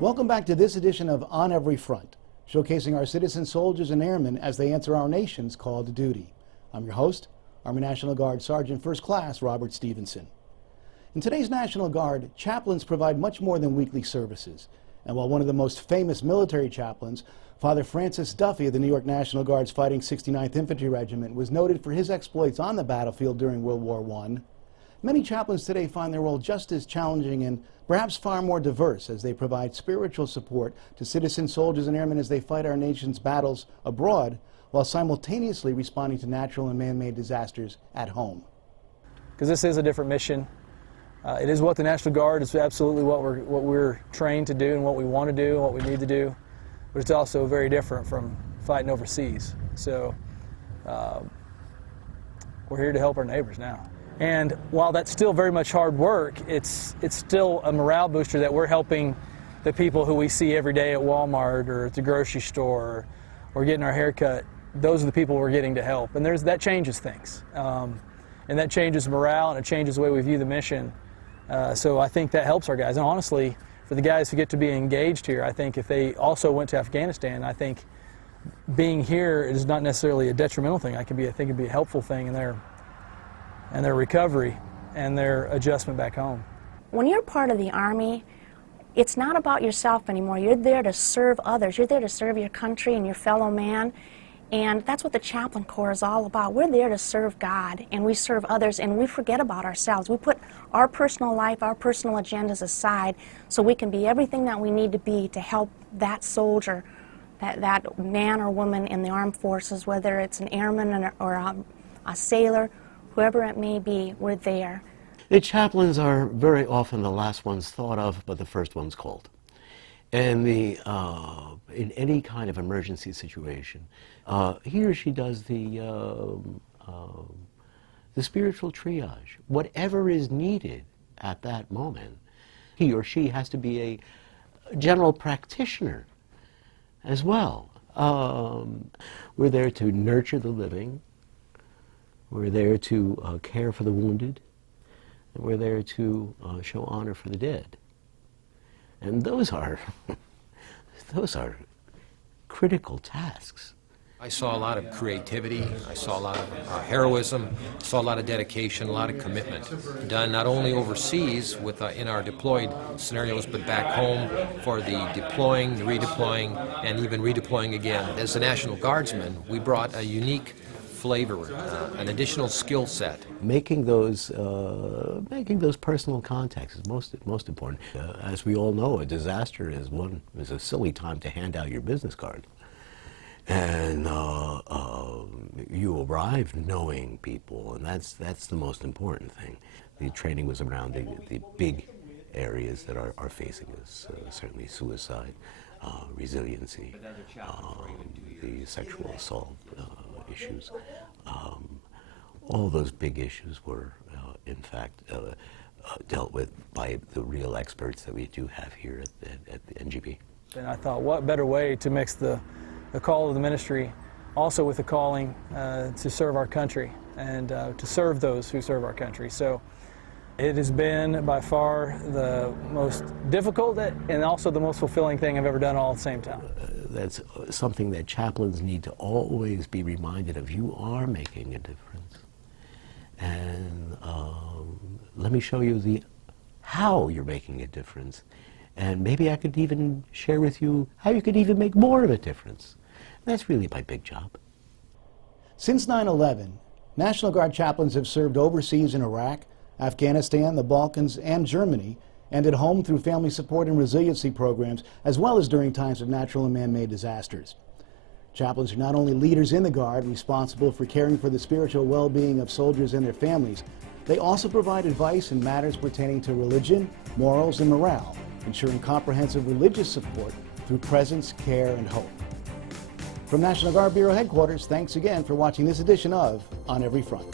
Welcome back to this edition of On Every Front, showcasing our citizen soldiers and airmen as they answer our nation's call to duty. I'm your host, Army National Guard Sergeant First Class Robert Stevenson. In today's National Guard, chaplains provide much more than weekly services. And while one of the most famous military chaplains, Father Francis Duffy of the New York National Guard's Fighting 69th Infantry Regiment, was noted for his exploits on the battlefield during World War I, many chaplains today find their role just as challenging and perhaps far more diverse as they provide spiritual support to citizen soldiers and airmen as they fight our nation's battles abroad while simultaneously responding to natural and man-made disasters at home. Because this is a different mission. It is what the National Guard is, absolutely what we're trained to do and what we want to do and what we need to do. But it's also very different from fighting overseas. So we're here to help our neighbors now. And while that's still very much hard work, it's still a morale booster that we're helping the people who we see every day at Walmart or at the grocery store or getting our hair cut. Those are the people we're getting to help. And that changes things. And that changes morale and it changes the way we view the mission. So I think that helps our guys. And honestly, for the guys who get to be engaged here, I think if they also went to Afghanistan, I think being here is not necessarily a detrimental thing. I think it'd be a helpful thing in their recovery and their adjustment back home. When you're part of the Army, it's not about yourself anymore. You're there to serve others. You're there to serve your country and your fellow man. And that's what the Chaplain Corps is all about. We're there to serve God, and we serve others, and we forget about ourselves. We put our personal life, our personal agendas aside so we can be everything that we need to be to help that soldier, that man or woman in the armed forces, whether it's an airman or a sailor, whoever it may be, we're there. The chaplains are very often the last ones thought of, but the first ones called. And in any kind of emergency situation, he or she does the spiritual triage. Whatever is needed at that moment, he or she has to be a general practitioner as well. We're there to nurture the living. We're there to care for the wounded. And we're there to show honor for the dead. And those are critical tasks. I saw a lot of creativity, I saw a lot of heroism, saw a lot of dedication, a lot of commitment done not only overseas in our deployed scenarios, but back home for the deploying, the redeploying, and even redeploying again. As a National Guardsman, we brought a unique flavor, an additional skill set. Making those personal contacts is most important. As we all know, a disaster is a silly time to hand out your business card. And you arrive knowing people, and that's the most important thing. The training was around the big areas that are facing us, certainly suicide, resiliency, the sexual assault issues. All those big issues were, in fact, dealt with by the real experts that we do have here at the NGB. And I thought, what better way to mix the call of the ministry also with the calling to serve our country and to serve those who serve our country. So it has been by far the most difficult and also the most fulfilling thing I've ever done all at the same time. That's something that chaplains need to always be reminded of. You are making a difference. And let me show you how you're making a difference. And maybe I could even share with you how you could even make more of a difference. That's really my big job. Since 9/11, National Guard chaplains have served overseas in Iraq, Afghanistan, the Balkans, and Germany, and at home through family support and resiliency programs, as well as during times of natural and man-made disasters. Chaplains are not only leaders in the Guard, responsible for caring for the spiritual well-being of soldiers and their families, they also provide advice in matters pertaining to religion, morals, and morale, ensuring comprehensive religious support through presence, care, and hope. From National Guard Bureau Headquarters, thanks again for watching this edition of On Every Front.